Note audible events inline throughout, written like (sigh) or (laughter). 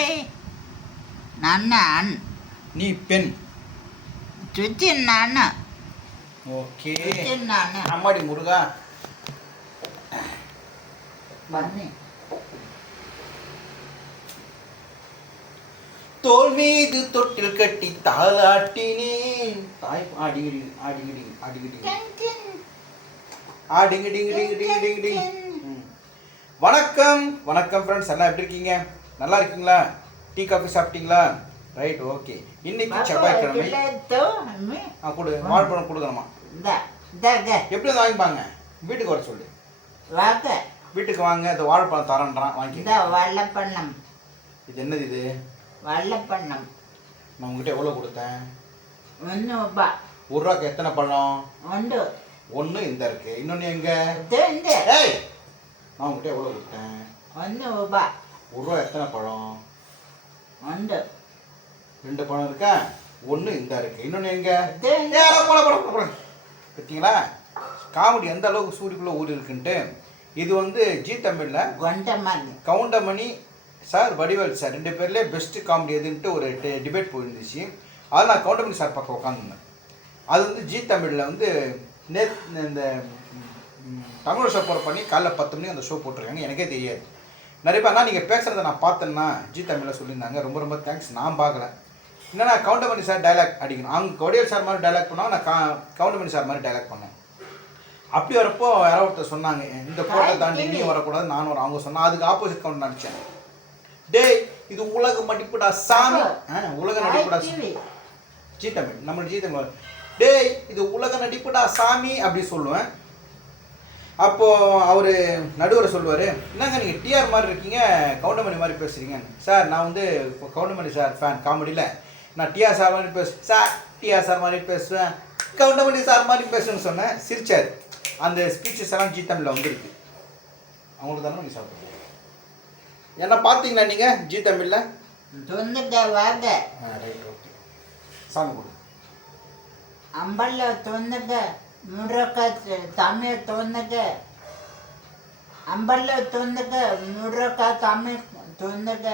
Hi நான் நான் நீ பெண். சுச்சி நான் ஓகே. நான் அம்மாடி முருகா. பண்ணி தோல் மீது தொட்டில் கட்டி தாளாட்டினேன் தாய் ஆடிகிடி ஆடிகிடி ஆடிகிடி. ம். வணக்கம். வணக்கம் ஃப்ரெண்ட்ஸ் எல்லாம் எப்படி இருக்கீங்க? நல்லா இருக்கீங்களா டீ காஃபி சாப்பிட்டீங்களா? ரைட் ஓகே இன்னைக்கு செவ்வாய்க்கிழமை. ஆ கொடு. வாழைப்பழம் கொடுக்கணுமா? எப்படி வந்து வாங்கிப்பாங்க. வீட்டுக்கு வர சொல்லு. வாங்க. வீட்டுக்கு வாங்க. இந்த வாழைப்பழம் தரேன்றான். வாங்கி வல்லப்பண்ணம். இது என்னது இது? வல்லப்பண்ணம். நான் உங்ககிட்ட எவ்வளோ கொடுத்தேன்? ஒன்று ரூபா. ஒரு ரூபாய்க்கு எத்தனை பழம்? உண்டு ஒன்று இந்த இருக்கு. இன்னொன்று எங்க? நான் உங்ககிட்ட எவ்வளோ கொடுத்தேன்? ஒன்று ரூபா. ஒரு ரூபா எத்தனை பழம்? உண்டு ரெண்டு பழம் இருக்கா? ஒன்று இந்த இருக்கு. இன்னொன்று எங்க? போடா. பார்த்தீங்களா காமெடி எந்த அளவுக்கு சூரியக்குள்ளே ஊறி இருக்குன்ட்டு. இது வந்து ஜி தமிழில் கொண்டமன் கவுண்டமணி சார் வடிவேல் சார். ரெண்டு பேர்லேயே பெஸ்ட்டு காமெடி எதுன்ட்டு ஒரு டிபேட் போயிருந்துச்சு. அதில் நான் கவுண்டமணி சார் பக்கம் உட்காந்துருந்தேன் அது வந்து ஜி தமிழில் வந்து நே இந்த தமிழ் ஷோ போகிற பண்ணி காலைல பத்து மணி அந்த ஷோ போட்டிருக்காங்க எனக்கே தெரியாது. நிறைய பேர் நீங்கள் பேசுகிறத நான் பார்த்தேன்னா ஜி தமிழில் சொல்லியிருந்தாங்க. ரொம்ப ரொம்ப தேங்க்ஸ் நான் பார்க்கல. என்னன்னா கவுண்டமணி சார் டைலாக் அடிக்கணும். அவங்க வடிவேல் சார் மாதிரி டைலாக் பண்ணால் நான் கா கவுண்டமணி சார் மாதிரி டைலாக் பண்ணேன் அப்படி வரப்போ யாரோ ஒருத்தர் சொன்னாங்க இந்த கோட்டை தாண்டி நீ வரக்கூடாது நானும் வர அவங்க சொன்னா அதுக்கு ஆப்போசிட் கவுண்ட் நினச்சேன் டேய் இது உலக மடிப்புடா சாமி. உலக நடிப்புடா ஜி தமிழ் நம்ம ஜி தமிழ். டேய் இது உலக நடிப்புடா சாமி அப்படி சொல்லுவேன். அப்போ அவர் நடுவர் சொல்லுவார் என்னங்க நீங்கள் டிஆர் மாதிரி இருக்கீங்க கவுண்டமணி மாதிரி பேசுகிறீங்க சார் நான் வந்து இப்போ கவுண்டமணி சார் ஃபேன் காமெடியில் நான் டிஆர் சார் மாதிரி பேசு சார் டிஆர் சார் மாதிரி பேசுவேன். கவுண்டமணி சார் மாதிரி பேசுவேன்னு சொன்னேன் சிரிச்சார். அந்த ஸ்பீச்சஸ் எல்லாம் ஜி தமிழில் வந்துருக்கு. அவங்களுக்கு தானே நீங்கள் சாப்பிடுங்க என்ன பார்த்தீங்களா நீங்கள் ஜி தமிழில்? தொந்துக்க வாங்க ரைட் ஓகே சாமி கொடு ಅಂಬಲ್ಲ ತೊಂದಗ ಮುಡ್ರಕ ತಮಿಳ್ ತೊಂದಗ ಅಂಬಲ್ಲ ತೊಂದಗ ಮುಡ್ರಕ ತಮಿಳ್ ತೊಂದಗ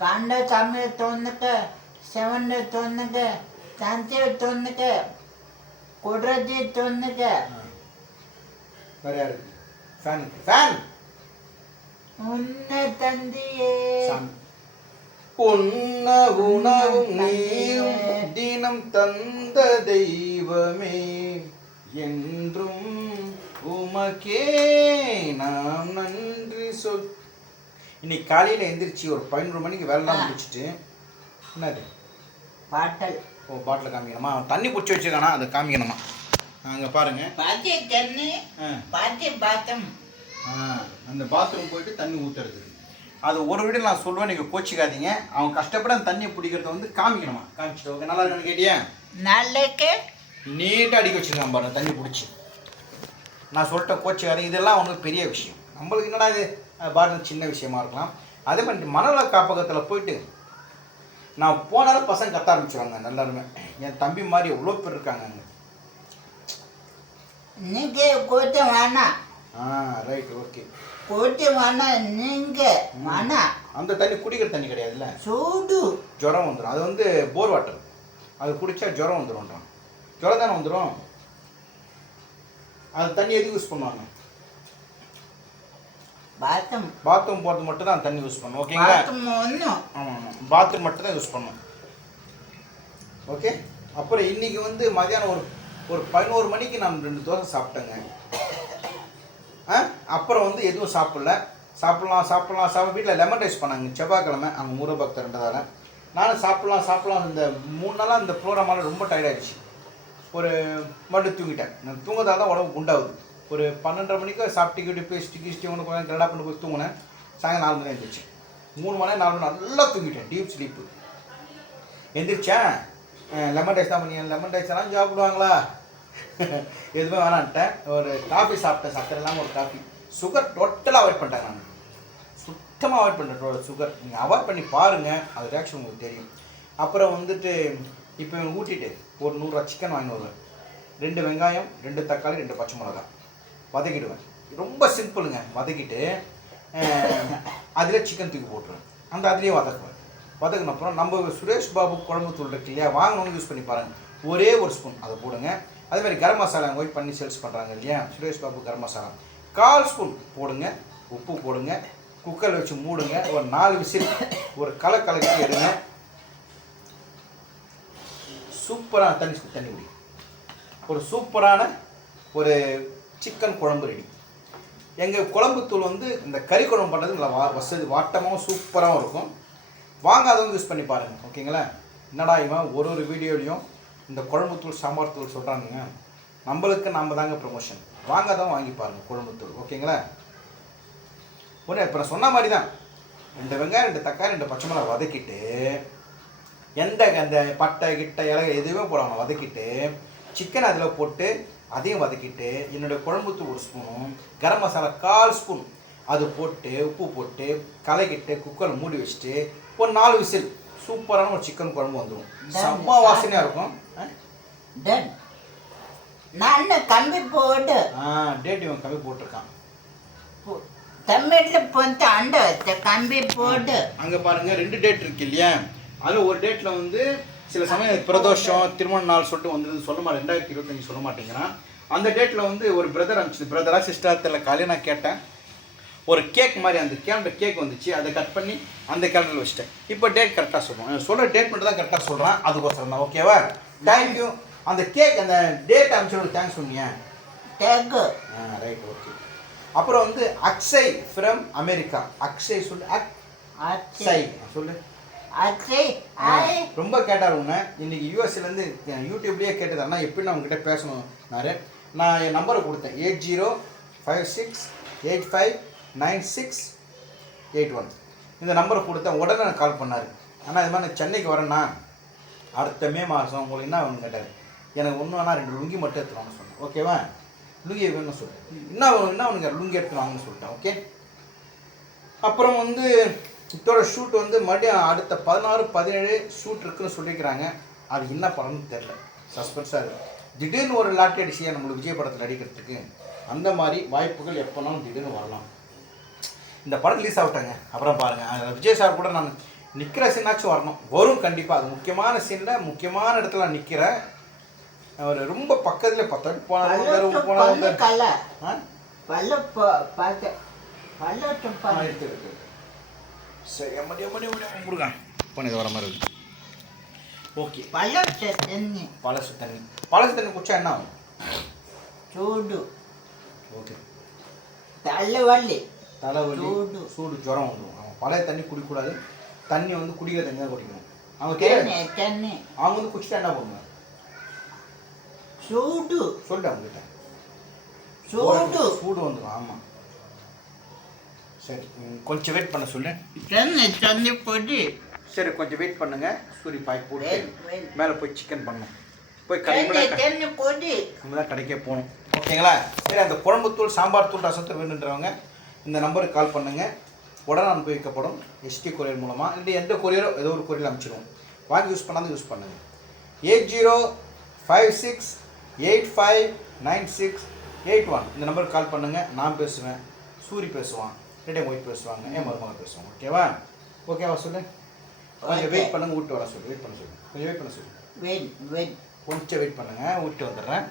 ಕಾಂಡ ತಮಿಳ್ ತೊಂದಗ ಸೆವಂಡ ತೊಂದಗ ತಂತಿ ತೊಂದಗ ಕೊಡ್ರಜಿ ತೊಂದಗ வேறு யாரு ஃபேன் ஃபேன் உன்ன தந்தியே சாமி உண்ண உணவும் நீரும் தினம் தந்த தெய்வமே என்றும் உமக்கே நாம் நன்றி சொல். இன்னைக்கு காலையில் எந்திரிச்சு ஒரு பதினோரு மணிக்கு வேலைலாம் முடிச்சுட்டு என்னது? பாட்டல். ஓ பாட்டில் காமிக்கணுமா? அவன் தண்ணி பிடிச்சி வச்சுருக்கானா? அதை காமிக்கணுமா? அங்கே பாருங்க. பாத்தி தண்ணி ஆ. பாத்தி பாத்தம். அந்த பாத்ரூம் போயிட்டு தண்ணி ஊற்றுறது அது ஒரு வீடு நான் சொல்லுவேன் நீங்கள் கோச்சிக்காதீங்க. அவன் கஷ்டப்பட அந்த தண்ணியை பிடிக்கிறத வந்து காமிக்கணுமா? காமிச்சிட்டு ஓகே நல்லா இருக்கான்னு கேட்டியா? நாளைக்கு நீட்டாக அடிக்க வச்சிருக்கான் பாருங்க தண்ணி பிடிச்சி. நான் சொல்லிட்ட கோச்சிக்காதீங்க இதெல்லாம் அவனுக்கு பெரிய விஷயம். நம்மளுக்கு என்னடா இது? பாருங்க சின்ன விஷயமா இருக்கலாம். அதே மாதிரி மணல காப்பகத்தில் போயிட்டு நான் போனாலும் பசங்க கத்த ஆரம்பிச்சிருவாங்க எல்லாருமே என் தம்பி மாதிரி எவ்வளோ பேர் இருக்காங்க அங்கே. நீங்க கூட்ட வேணாம் ஆ ரைட் ஓகே கூட்ட வேணாம் நீங்க வேணாம் அந்த தண்ணி குடிக்கிற தண்ணி கிடையாதுல்ல? சூடு. ஜுரம் வந்துடும் அது வந்து போர் வாட்டர். அது குடித்தா ஜுரம் வந்துடும்ன்றான் ஜுரம் தானே வந்துடும் அது தண்ணி எதுக்கு யூஸ் பண்ணுவாங்க? பாத்ரூம் பாத்ரூம் போகிறது மட்டும் தான் தண்ணி யூஸ் பண்ணும். ஓகேங்களா? ஆமாம் பாத்ரூம் மட்டும் தான் யூஸ் பண்ணும். ஓகே? அப்புறம் இன்னைக்கு வந்து மதியானம் ஒரு ஒரு பதினோரு மணிக்கு நான் ரெண்டு தோசை சாப்பிட்டேங்க. ஆ? அப்புறம் வந்து எதுவும் சாப்பிடல. சாப்பிட்லாம் சாப்பிட்லாம். சாப்பிட வீட்டில் லெமன் ரைஸ் பண்ணாங்க. செவ்வாய்க்கிழமை. அவங்க முருக பக்தர்ன்றதால நானும் சாப்பிட்லாம் சாப்பிட்லாம். இந்த மூணு நாளாக இந்த ப்ரோக்ராமால் ரொம்ப ஆயிடுச்சு. ஒரு மறுபடி தூங்கிட்டேன். நான் தூங்குறதால தான் உடம்பு குண்டாகுது. ஒரு பன்னெண்டரை மணிக்கு சாப்பிட்டு கிட்டு பேசிட்டு கீஸ்ட்டு உனக்கு கொஞ்சம் கிரடா பண்ணி போய் தூங்கினேன். சாயங்காலம் நாலு மணி எழுந்திரிச்சு மூணு மணி நேரம் நாலு மணி நல்லா தூங்கிட்டேன். டீப் ஸ்லீப்பு எந்திரிச்சேன். லெமன் ரைஸ் தான் பண்ணி லெமன் ரைஸ் எல்லாம் சாப்பிடுவாங்களா? (laughs) எதுவுமே வேணான்ட்டேன். ஒரு காஃபி சாப்பிட்டேன். சக்கரை இல்லாமல் ஒரு காஃபி சுகர் டோட்டலாக அவாய்ட் பண்ணிட்டேன் நான். சுத்தமாக அவாய்ட் பண்ணிட்டேன். சுகர் நீங்கள் அவாய்ட் பண்ணி பாருங்கள் அது ரியாக்ஷன் உங்களுக்கு தெரியும். அப்புறம் வந்துட்டு இப்போ இவன் ஊட்டிட்டு ஒரு நூறுரூவா சிக்கன் வாங்கி வருவேன். ரெண்டு வெங்காயம் ரெண்டு தக்காளி ரெண்டு பச்சை மிளகா. வதக்கிடுவேன். ரொம்ப சிம்பிளுங்க. வதக்கிட்டு அதில் சிக்கன் தூக்கி போட்டுருவேன். அந்த அதுலேயே வதக்குவேன். வதக்கின அப்புறம் நம்ம சுரேஷ் பாபு குழம்பு தூள் இருக்கு இல்லையா வாங்கணும்னு யூஸ் பண்ணி பாருங்கள் ஒரே ஒரு ஸ்பூன் அதை போடுங்க. அதே மாதிரி கரம் மசாலா அங்கே போய் பண்ணி சேல்ஸ் பண்ணுறாங்க இல்லையா சுரேஷ் பாபு கரம் மசாலா. கால் ஸ்பூன் போடுங்க. உப்பு போடுங்க. குக்கரில் வச்சு மூடுங்க. ஒரு நாலு விசில் ஒரு கலை கலக்கி எடுங்க. சூப்பரான தண்ணி தண்ணி குடி. ஒரு சூப்பரான ஒரு சிக்கன் குழம்பு ரெடி எங்கள் குழம்பு தூள் வந்து இந்த கறி குழம்பு பண்ணுறது நல்லா வா வசதி வாட்டமாகவும் சூப்பராகவும் இருக்கும். வாங்காதவங்க யூஸ் பண்ணி பாருங்கள் ஓகேங்களா என்னடா இவன் ஒரு ஒரு வீடியோலையும் இந்த குழம்பு தூள் சாம்பார் தூள் சொல்கிறானுங்க நம்மளுக்கு நம்ம தாங்க ப்ரொமோஷன் வாங்காதவங்க வாங்கி பாருங்கள் குழம்பு தூள் ஓகேங்களா ஒன்று இப்போ நான் சொன்ன மாதிரி தான் ரெண்டு வெங்காயம் ரெண்டு தக்காளி ரெண்டு பச்சை மிளகா வதக்கிட்டு எந்த அந்த பட்டை கிட்டை இலை எதுவுமே போடாமல் வதக்கிட்டு சிக்கன் அதில் போட்டு அதையும் வதக்கிட்டு என்னுடைய குழம்புத்தூள் ஒரு ஸ்பூனும் கரம் மசாலா கால் ஸ்பூன் அது போட்டு உப்பு போட்டு கலக்கிட்டு குக்கரில் மூடி வச்சுட்டு ஒரு நாலு விசில். சூப்பரான ஒரு சிக்கன் குழம்பு வந்துடும் செம்ம வாசனையாக இருக்கும். நான் கம்பி போட்டு? ஆ டேட் இவன் கம்மி போட்டிருக்கான். தமிழ்ல பொந்து அண்டை வச்ச கம்பி போட்டு. அங்கே பாருங்க ரெண்டு டேட் இருக்கு இல்லையா? அதில் ஒரு டேட்டில் வந்து சில சமயம் பிரதோஷம் திருமண நாள் சொல்லிட்டு வந்தது சொல்ல மாட்டேன். ரெண்டாயிரத்தி இருபத்தஞ்சு சொல்ல மாட்டேங்கிறான் அந்த டேட்டில் வந்து ஒரு பிரதர் அனுப்பிச்சு பிரதரா சிஸ்டர் தெரியல காலையில் நான் கேட்டேன். ஒரு கேக் மாதிரி அந்த கேலண்டர் கேக் வந்துச்சு. அதை கட் பண்ணி அந்த கேலண்டரில் வச்சுட்டேன். இப்போ டேட் கரெக்டாக சொல்லுவோம் சொல்கிற டேட் மட்டும் தான் கரெக்டாக சொல்கிறேன் அதுக்கோசரம் தான். ஓகேவா தேங்க்யூ அந்த கேக் அந்த டேட் அனுப்பிச்சு தேங்க்ஸ் சொன்னீங்க தேக்கு ஆ ரைட் ஓகே அப்புறம் வந்து அக்ஸை ஃப்ரம் அமெரிக்கா அக்ஸை சொல்லு. அக்ஸை சொல்லு. ரொம்ப கேட்டாருங்க இன்னைக்கு யூஎஸ்லேருந்து யூடியூப்லேயே கேட்டது அண்ணா எப்படி நான் உங்ககிட்ட பேசணும்? நிறைய நான் என் நம்பரை கொடுத்தேன். Eight zero five six eight five nine six eight one. இந்த நம்பரை கொடுத்தேன் உடனே கால் பண்ணார். ஆனால் இது மாதிரி நான் சென்னைக்கு வரேன்னா அடுத்த மே மாதம் உங்களுக்கு என்ன வேணும்னு கேட்டார். எனக்கு ஒன்று வேணா ரெண்டு லுங்கி மட்டும் எடுத்துருவாங்கன்னு சொன்னேன் ஓகேவா லுங்கி வேணும்னு சொல்லிட்டேன் என்ன வேணும் என்ன வேணுங்க லுங்கி எடுத்துருவாங்கன்னு சொல்லிட்டேன். ஓகே அப்புறம் வந்து இதோட ஷூட் வந்து மறுபடியும் அடுத்த பதினாறு பதினேழு ஷூட் இருக்குன்னு சொல்லியிருக்கிறாங்க அது என்ன படம்னு தெரில சஸ்பென்ஸாக இருக்குது திடீர்னு ஒரு லாட்டி அடிச்சியா நம்மளுக்கு விஜய் படத்தில் நடிக்கிறதுக்கு? அந்த மாதிரி வாய்ப்புகள் எப்போனாலும் திடீர்னு வரலாம். இந்த படம் ரிலீஸ் ஆகிட்டாங்க. அப்புறம் பாருங்கள் விஜய் சார் கூட நான் நிற்கிற சீனாச்சும் வரணும். வரும் கண்டிப்பாக அது முக்கியமான சீனில் முக்கியமான இடத்துல நான் நிற்கிறேன் அவர் ரொம்ப பக்கத்தில் பத்து போன பல்லு போன பல்லு ஆ பல்லு பார்த்து பல்லு ஆ, பல்லு எடுத்து எடுத்து சரி அம்மடி அம்மடி அம்மடி முருகன் பண்ணி இது வர மாதிரி இருக்கு ஓகே பல்லு தண்ணி பழசு தண்ணி பழசு தண்ணி குடிச்சா என்ன ஆகும் சூடு ஓகே தலைவலி தலைவலி சூடு. சூடு ஜுரம் வந்துடும் அவன் பழைய தண்ணி குடிக்கக்கூடாது தண்ணி வந்து குடிக்கிற தண்ணி தான் குடிக்கணும். அவங்க தெரியாது தண்ணி தண்ணி அவங்க வந்து குடிச்சிட்டா என்ன பண்ணுவாங்க சூடு சொல்லிட்டு அவங்ககிட்ட சூடு சூடு வந்துடும் ஆமாம் சரி கொஞ்சம் வெயிட் பண்ண சொல்லு. தண்ணி தண்ணி பொடி சரி கொஞ்சம் வெயிட் பண்ணுங்க. சூரி பாய் போட்டு. மேலே போய் சிக்கன் பண்ணணும் போய் கடைக்கு தண்ணி பொடி நம்ம தான் கடைக்கே போகணும். ஓகேங்களா? சரி அந்த குழம்பு தூள் சாம்பார் தூள் ரசத்தை வேணுன்றவங்க இந்த நம்பருக்கு கால் பண்ணுங்க. உடனே அனுப்பி வைக்கப்படும். எஸ்டி கொரியர் மூலமாக இல்லை எந்த கொரியரோ ஏதோ ஒரு கொரியர் அனுப்பிச்சிடுவோம். வாங்கி யூஸ் பண்ணாலும் யூஸ் பண்ணுங்க. Eight zero five six eight five nine six eight one இந்த நம்பருக்கு கால் பண்ணுங்க. நான் பேசுவேன். சூரி பேசுவான். ரெண்டே ஒயிட் பேசுவாங்க என் மருமகன் பேசுவாங்க? ஓகேவா ஓகேவா சொல்லு. கொஞ்சம். வெயிட் பண்ணுங்க விட்டு வர சொல்லு வெயிட் பண்ண சொல்லு. கொஞ்சம் வெயிட் பண்ண சொல்லு. வெயிட் வெயிட் கொஞ்சம் வெயிட் பண்ணுங்க விட்டு வந்துடுறேன்.